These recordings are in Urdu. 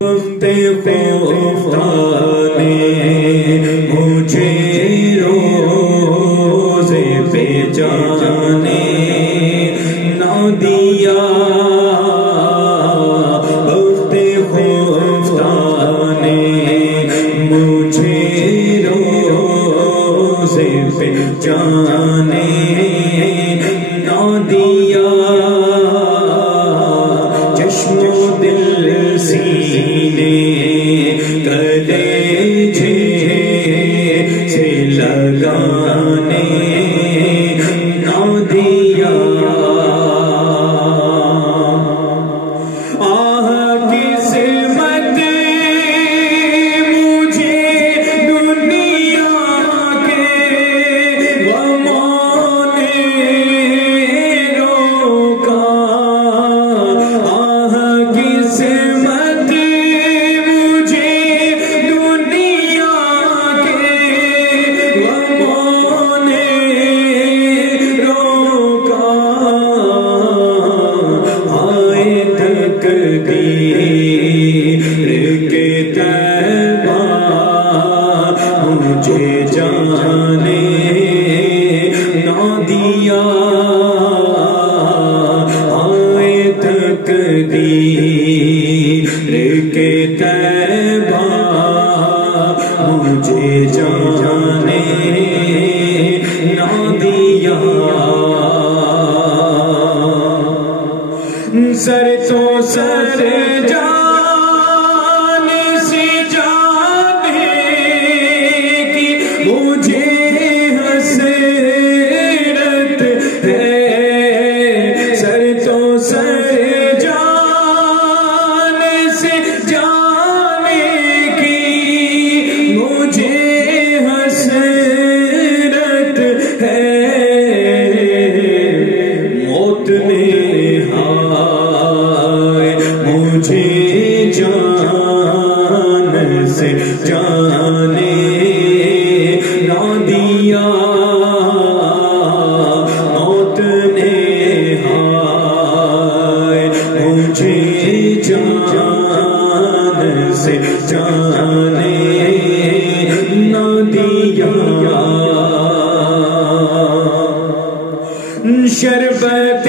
وقت خفتہ نے مجھے روزے پہ جانے نہ دیا، وقت خفتہ نے مجھے روزے پہ جانے نہ دیا، چشم و دل سینے کلیجے سے لگانے نہ دیا، آہ قسمت مجھے دنیا کے غموں نے روکا، آہ قسمت مجھے دنیا کے غموں نے روکا، آئے تقدیر کے تیبہ مجھے جانے نہ دیا، آئے تقدیر کے تیبہ مجھے جانے نہ دیا، سر تو سر جان سے جانے کی مجھے حسرت ہے، سر تو سر جان سے جانے کی مجھے حسرت ہے، موت نے مجھے جان سے جانے نہ دیا، موت نے مجھے جان سے جانے نہ دیا، شربت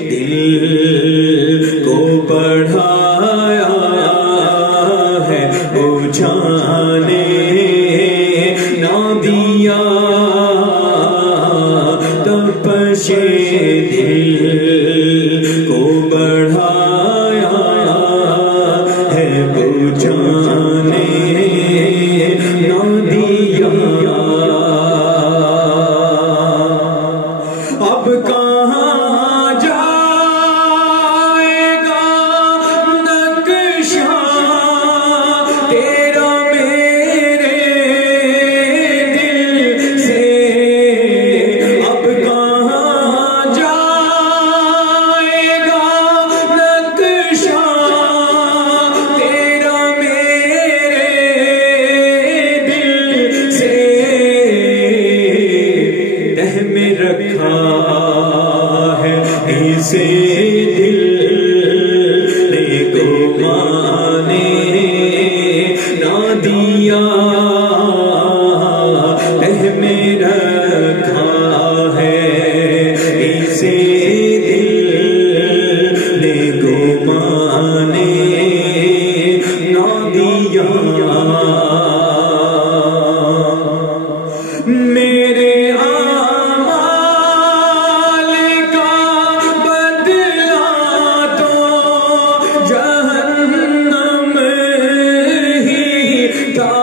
دل کو بڑھایا ہے بجھانے نہ دیا، تپش دل کو بڑھایا ہے بجھانے نہ دیا، اب کہاں جائے گا نقشہ تیرا میرے دل سے، اب کہاں جائے گا نقشہ تیرا میرے دل سے، تہ میں رکھا ہے اسے دل نے گمانے نہ دیا، تہ میں رکھا ہے اسے دل نے گمانے نہ دیا، میرے جہنم ہی تھا،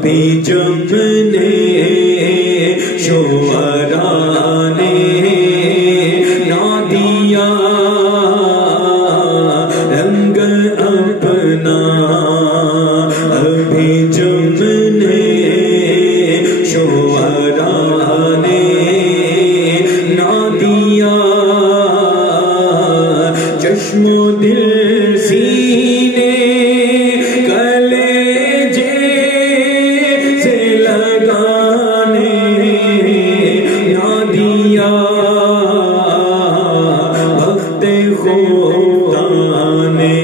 بھی جب نے شعراء نے نہ دیا رنگ اپنا، ابھی جب نے شعراء نے نہ دیا چشم و دل سینے کلیجے سے لگانے نہ دیا، وقت خدا نے